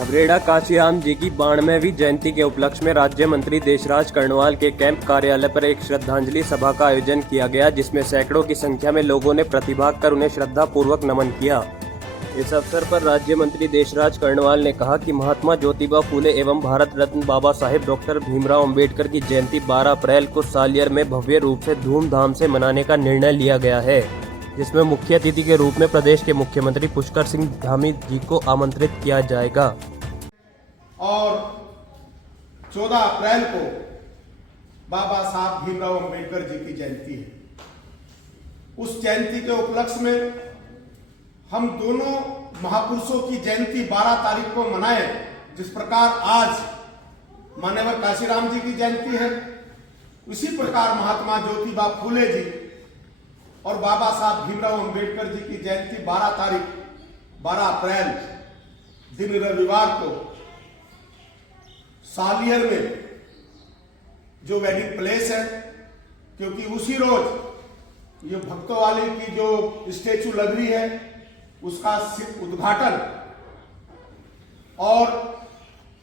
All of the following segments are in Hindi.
झबरेड़ा काशीराम जी की 92वीं जयंती के उपलक्ष्य में राज्य मंत्री देशराज कर्णवाल के कैंप कार्यालय पर एक श्रद्धांजलि सभा का आयोजन किया गया, जिसमें सैकड़ों की संख्या में लोगों ने प्रतिभाग कर उन्हें श्रद्धापूर्वक नमन किया। इस अवसर पर राज्य मंत्री देशराज कर्णवाल ने कहा कि महात्मा ज्योतिबा फूले एवं भारत रत्न बाबा साहेब डॉक्टर भीमराव अंबेडकर की जयंती 12 अप्रैल को सालियर में भव्य रूप से धूमधाम से मनाने का निर्णय लिया गया है, जिसमें मुख्य अतिथि के रूप में प्रदेश के मुख्यमंत्री पुष्कर सिंह धामी जी को आमंत्रित किया जाएगा। और 14 अप्रैल को बाबा साहब भीमराव अंबेडकर जी की जयंती है। उस जयंती के उपलक्ष्य में हम दोनों महापुरुषों की जयंती 12 तारीख को मनाएं। जिस प्रकार आज माननीय काशीराम जी की जयंती है, उसी प्रकार महात्मा ज्योतिबा फूले जी और बाबा साहब भीमराव अंबेडकर जी की जयंती 12 अप्रैल दिन रविवार को सालियर में जो वेडिंग प्लेस है, क्योंकि उसी रोज ये भक्तों वाले की जो स्टेचू लग रही है उसका उद्घाटन और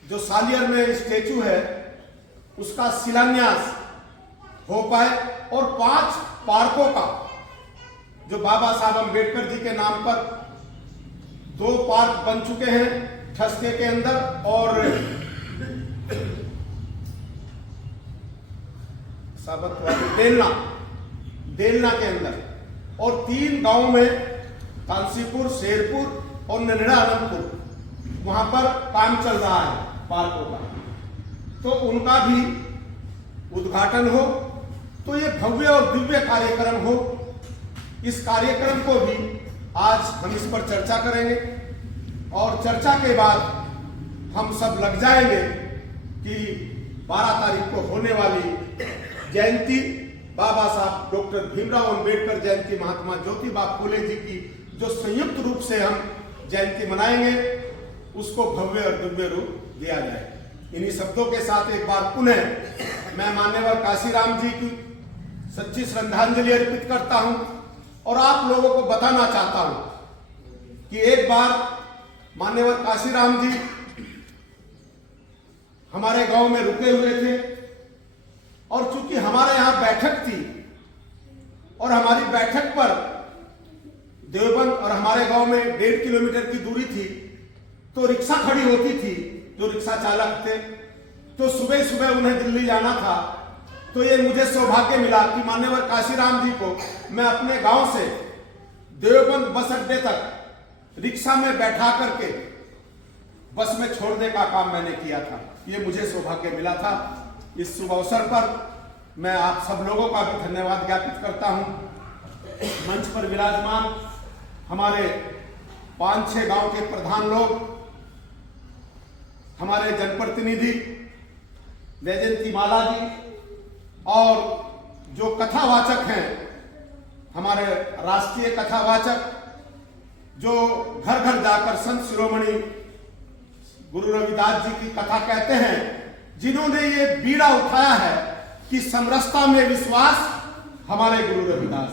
जो सालियर में स्टेचू है उसका शिलान्यास हो पाए और 5 पार्कों का जो बाबा साहब अंबेडकर जी के नाम पर 2 पार्क बन चुके हैं ठसके के अंदर और देलना के अंदर, और 3 गांव में कांसीपुर, शेरपुर और ननेड़ा आनंदपुर वहां पर काम चल रहा है पार्कों का, तो उनका भी उद्घाटन हो। तो ये भव्य और दिव्य कार्यक्रम हो। इस कार्यक्रम को भी आज हम इस पर चर्चा करेंगे और चर्चा के बाद हम सब लग जाएंगे कि 12 तारीख को होने वाली जयंती बाबा साहब डॉक्टर भीमराव अंबेडकर जयंती, महात्मा ज्योतिबा फूले जी की जो संयुक्त रूप से हम जयंती मनाएंगे, उसको भव्य और दिव्य रूप दिया जाए। इन्हीं शब्दों के साथ एक बार पुनः मैं माननीय काशीराम जी की सच्ची श्रद्धांजलि अर्पित करता हूं और आप लोगों को बताना चाहता हूं कि एक बार माननीय काशीराम जी हमारे गांव में रुके हुए थे और चूंकि हमारे यहां बैठक थी और हमारी बैठक पर देवबंद और हमारे गांव में 1.5 किलोमीटर की दूरी थी, तो रिक्शा खड़ी होती थी, जो रिक्शा चालक थे, तो सुबह सुबह उन्हें दिल्ली जाना था। तो ये मुझे सौभाग्य मिला कि माननीय काशीराम जी को मैं अपने गांव से देवबंद बस अड्डे तक रिक्शा में बैठा करके बस में छोड़ने का काम मैंने किया था। ये मुझे सौभाग्य मिला था। इस शुभ अवसर पर मैं आप सब लोगों का भी धन्यवाद ज्ञापित करता हूं। मंच पर विराजमान हमारे 5-6 गांव के प्रधान लोग, हमारे जनप्रतिनिधि वैजयंती माला जी और जो कथावाचक हैं, हमारे राष्ट्रीय कथावाचक जो घर घर जाकर संत शिरोमणि गुरु रविदास जी की कथा कहते हैं, जिन्होंने ये बीड़ा उठाया है कि समरसता में विश्वास, हमारे गुरु रविदास।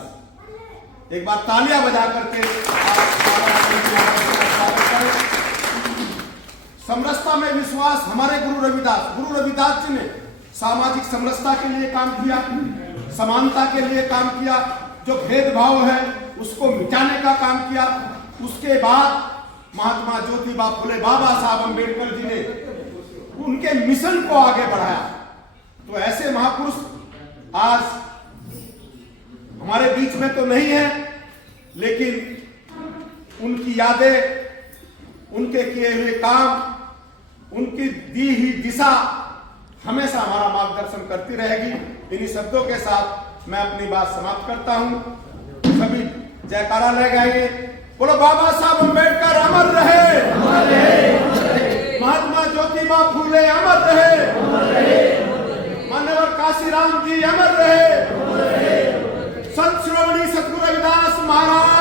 एक बार तालियां बजा करके समरसता में विश्वास, हमारे गुरु रविदास जी ने सामाजिक समरसता के लिए काम किया, समानता के लिए काम किया, जो भेदभाव है उसको मिटाने का काम किया। उसके बाद महात्मा ज्योतिबा फूले बाबा साहब अंबेडकर जी ने उनके मिशन को आगे बढ़ाया। तो ऐसे महापुरुष आज हमारे बीच में तो नहीं है, लेकिन उनकी यादें, उनके किए हुए काम, उनकी दी हुई दिशा हमेशा हमारा मार्गदर्शन करती रहेगी। इन्हीं शब्दों के साथ मैं अपनी बात समाप्त करता हूं। सभी जयकारा ले गाएंगे, बोलो बाबा साहब अंबेडकर अमर रहे, महात्मा ज्योतिबा फूले अमर रहे, माननीय काशीराम जी अमर रहे, संत शिरोमणि सतगुरु रविदास महाराज